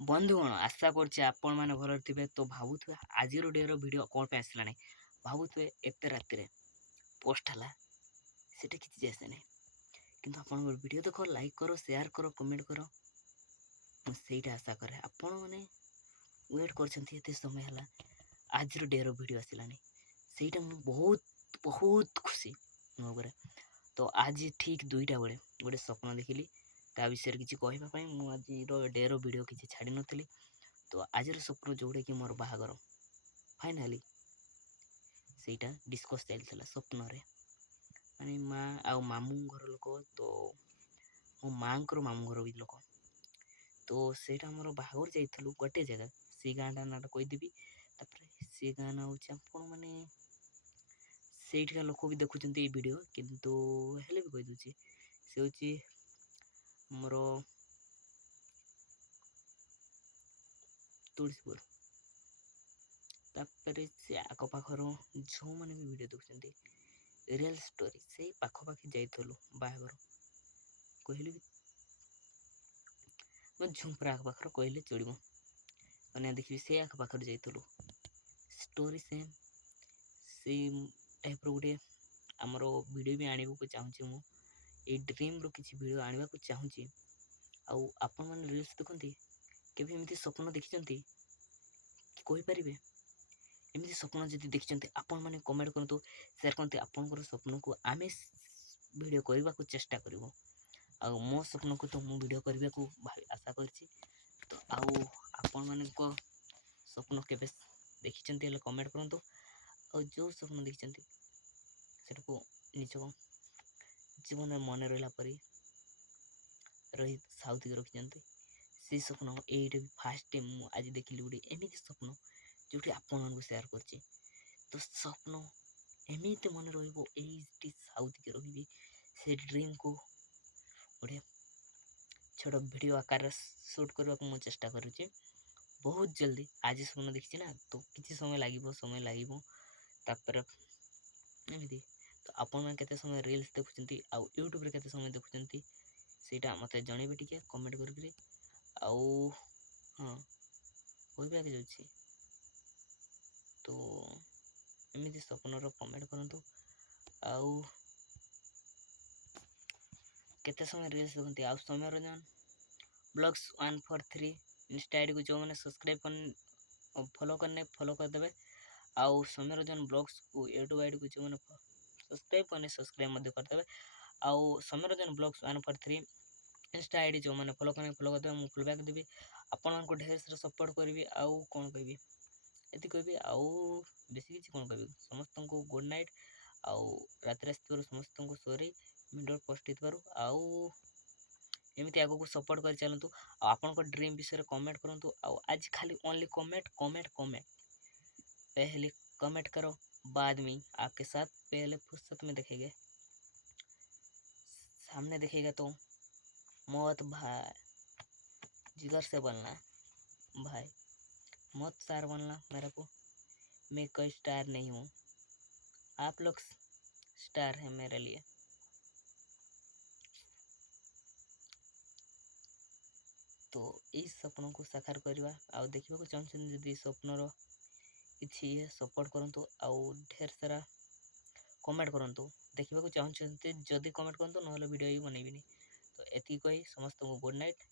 ବନ୍ଧୁଗଣ ଆଶା କରୁଛି ଆପଣମାନେ ଭଲରେ ଥିବେ। ତ ଭାବୁଥିବେ ଆଜିର ଡେର ଭିଡ଼ିଓ କ'ଣ ପାଇଁ ଆସିଲାଣି, ଭାବୁଥିବେ ଏତେ ରାତିରେ ପୋଷ୍ଟ ହେଲା, ସେଟା କିଛି ଆସେ ନାହିଁ। କିନ୍ତୁ ଆପଣଙ୍କର ଭିଡ଼ିଓ ଦେଖ, ଲାଇକ୍ କର, ସେୟାର କର, କମେଣ୍ଟ କର। ମୁଁ ସେଇଟା ଆଶା କରେ। ଆପଣମାନେ ୱେଟ୍ କରିଛନ୍ତି ଏତେ ସମୟ ହେଲା, ଆଜିର ଡେର ଭିଡ଼ିଓ ଆସିଲାଣି, ସେଇଟା ମୁଁ ବହୁତ ଖୁସି ମୋ ଉପରେ। ତ ଆଜି ଠିକ୍ 2ଟା ବେଳେ ଗୋଟେ ସ୍ୱପ୍ନ ଦେଖିଲି। ତା ବିଷୟରେ କିଛି କହିବା ପାଇଁ ମୁଁ ଆଜିର ଡେର ଭିଡ଼ିଓ କିଛି ଛାଡ଼ି ନଥିଲି। ତ ଆଜିର ସ୍ୱପ୍ନ ଯେଉଁଟାକି ମୋର ବାହାଘର, ଫାଇନାଲି ସେଇଟା ଡିସ୍କସ୍ ଚାଲିଥିଲା ସ୍ୱପ୍ନରେ। ମାନେ ମା ଆଉ ମାମୁଁ ଘର ଲୋକ, ତ ମୋ ମାଆଙ୍କର ମାମୁଁ ଘର ବି ଲୋକ। ତ ସେଇଟା ଆମର ବାହାଘର ଯାଇଥିଲୁ ଗୋଟେ ଜାଗା, ସେଇ ଗାଁଟା ନାଁଟା କହିଦେବି। ତାପରେ ସେ ଗାଁ ନାଁ ହେଉଛି, ଆପଣମାନେ ସେଇଠିକା ଲୋକ ବି ଦେଖୁଛନ୍ତି ଏଇ ଭିଡ଼ିଓ, କିନ୍ତୁ ହେଲେ ବି କହିଦେଉଛି, ସେ ହେଉଛି ଆମର ତୁଳସୀପୁର। ତାପରେ ସେ ଆଖପାଖର ଯେଉଁମାନେ ବି ଭିଡ଼ିଓ ଦେଖୁଛନ୍ତି, ରିଅଲ୍ ଷ୍ଟୋରି, ସେଇ ପାଖାପାଖି ଯାଇଥିଲୁ ବାହାଘର କହିଲେ ବି, ଝୁମ୍ପରା ଆଖପାଖର କହିଲେ ଚଳିବ। ମାନେ ଦେଖିବି ସେଇ ଆଖପାଖରେ ଯାଇଥିଲୁ, ଷ୍ଟୋରି ସେମ୍ ସେଇ ଟାଇପ୍ର ଗୋଟେ ଆମର ଭିଡ଼ିଓ ବି ଆଣିବାକୁ ଚାହୁଁଛି। ମୁଁ ଏଇ ଡ୍ରିମ୍ର କିଛି ଭିଡ଼ିଓ ଆଣିବାକୁ ଚାହୁଁଛି। ଆଉ ଆପଣମାନେ ରିଲ୍ସ ଦେଖନ୍ତି, କେବେ ଏମିତି ସ୍ୱପ୍ନ ଦେଖିଛନ୍ତି କହିପାରିବେ? ଏମିତି ସ୍ୱପ୍ନ ଯଦି ଦେଖିଛନ୍ତି, ଆପଣମାନେ କମେଣ୍ଟ କରନ୍ତୁ, ସେୟାର କରନ୍ତୁ। ଆପଣଙ୍କର ସ୍ୱପ୍ନକୁ ଆମେ ଭିଡ଼ିଓ କରିବାକୁ ଚେଷ୍ଟା କରିବୁ। ଆଉ ମୋ ସ୍ୱପ୍ନକୁ ତ ମୁଁ ଭିଡ଼ିଓ କରିବାକୁ ଭାରି ଆଶା କରିଛି। ତ ଆଉ ଆପଣମାନଙ୍କ ସ୍ୱପ୍ନ କେବେ ଦେଖିଛନ୍ତି ହେଲେ କମେଣ୍ଟ କରନ୍ତୁ। ଆଉ ଯେଉଁ ସ୍ୱପ୍ନ ଦେଖିଛନ୍ତି ସେଟାକୁ ନିଜ ଜୀବନରେ ମନେ ରହିଲା ପରି ସାଉତିକି ରଖିଛନ୍ତି। ସେଇ ସ୍ୱପ୍ନ ଏଇଟା ବି ଫାଷ୍ଟ ଟାଇମ୍ ମୁଁ ଆଜି ଦେଖିଲି, ଗୋଟେ ଏମିତି ସ୍ୱପ୍ନ ଯେଉଁଠି ଆପଣମାନଙ୍କୁ ସେୟାର କରୁଛି। ତ ସ୍ୱପ୍ନ ଏମିତି ମନେ ରହିବ, ଏଇଠି ସାଉତିକି ରହିବି। ସେ ଡ୍ରିମ୍କୁ ଗୋଟେ ଛୋଟ ଭିଡ଼ିଓ ଆକାରରେ ସୁଟ୍ କରିବାକୁ ମୁଁ ଚେଷ୍ଟା କରୁଛି। ବହୁତ ଜଲ୍ଦି ଆଜି ସ୍ୱପ୍ନ ଦେଖିଛି ନା, ତ କିଛି ସମୟ ଲାଗିବ। ତାପରେ ଏମିତି ତ ଆପଣମାନେ କେତେ ସମୟ ରିଲ୍ସ ଦେଖୁଛନ୍ତି ଆଉ ୟୁଟ୍ୟୁବରେ କେତେ ସମୟ ଦେଖୁଛନ୍ତି, ସେଇଟା ମୋତେ ଜଣେଇବେ ଟିକେ କମେଣ୍ଟ କରିକିରି। ଆଉ ହଁ, କହିବାକୁ ଯାଉଛି, ତ ଏମିତି ସ୍ୱପ୍ନର କମେଣ୍ଟ କରନ୍ତୁ। ଆଉ କେତେ ସମୟ ରିଲ୍ସ ଦେଖନ୍ତି। ଆଉ ସୌମ୍ୟରଞ୍ଜନ ବ୍ଲଗ୍ସ 143 ଇନଷ୍ଟା ଆଇଡ଼ିକୁ ଯେଉଁମାନେ ସବସ୍କ୍ରାଇବ୍ ଫଲୋ କରିଦେବେ। ଆଉ ସୌମ୍ୟରଞ୍ଜନ ବ୍ଲଗ୍ସକୁ ୟୁଟ୍ୟୁବ୍ ଆଇଡ଼ିକୁ ଯେଉଁମାନେ ସବସ୍କ୍ରାଇବ୍ ମଧ୍ୟ କରିଦେବେ। ଆଉ ସୌମ୍ୟରଞ୍ଜନ ବ୍ଲଗ୍ସ 143 ଇନଷ୍ଟା ଆଇଡ଼ି ଯେଉଁମାନେ ଫଲୋ କରିଦେବେ, ମୁଁ ଫଲୋ ବ୍ୟାକ୍ ଦେବି। ଆପଣମାନଙ୍କୁ ଢେର ସାରା ସପୋର୍ଟ କରିବି। ଆଉ କ'ଣ କହିବି, ଏତିକି କହିବି। ଆଉ ବେଶୀ କିଛି କ'ଣ କହିବି। ସମସ୍ତଙ୍କୁ ଗୁଡ଼୍ ନାଇଟ୍। ଆଉ ରାତିରେ ଆସିଥିବାରୁ ସମସ୍ତଙ୍କୁ ସରି, ଭିଡ଼ିଓ ପୋଷ୍ଟ ହେଇଥିବାରୁ। ଆଉ ଏମିତି ଆଗକୁ ସପୋର୍ଟ କରି ଚାଲନ୍ତୁ। ଆଉ ଆପଣଙ୍କ ଡ୍ରିମ୍ ବିଷୟରେ କମେଣ୍ଟ କରନ୍ତୁ। ଆଉ ଆଜି ଖାଲି ଓनली कमेंट पहले कमेंट करो, बाद में आपके साथ पहले फुर्सत में देखेंगे, सामने देखेगा तो मौत भाई, जिगर से बोलना भाई, मौत स्टार बोलना मेरे को। मैं कोई स्टार नहीं हूँ, आप लोग स्टार हैं मेरे लिए। तो ଏଇ ସ୍ୱପ୍ନକୁ ସାକାର କରିବା। ଆଉ ଦେଖିବାକୁ ଚାହୁଁଛନ୍ତି ଯଦି ସ୍ୱପ୍ନର କିଛି ସପୋର୍ଟ କରନ୍ତୁ। ଆଉ ଢେର ସାରା କମେଣ୍ଟ କରନ୍ତୁ। ଦେଖିବାକୁ ଚାହୁଁଛନ୍ତି ଯଦି କମେଣ୍ଟ କରନ୍ତୁ, ନହେଲେ ଭିଡ଼ିଓ ବି ବନେଇବିନି। ତ ଏତିକି କହି ସମସ୍ତଙ୍କୁ ଗୁଡ଼୍ ନାଇଟ୍।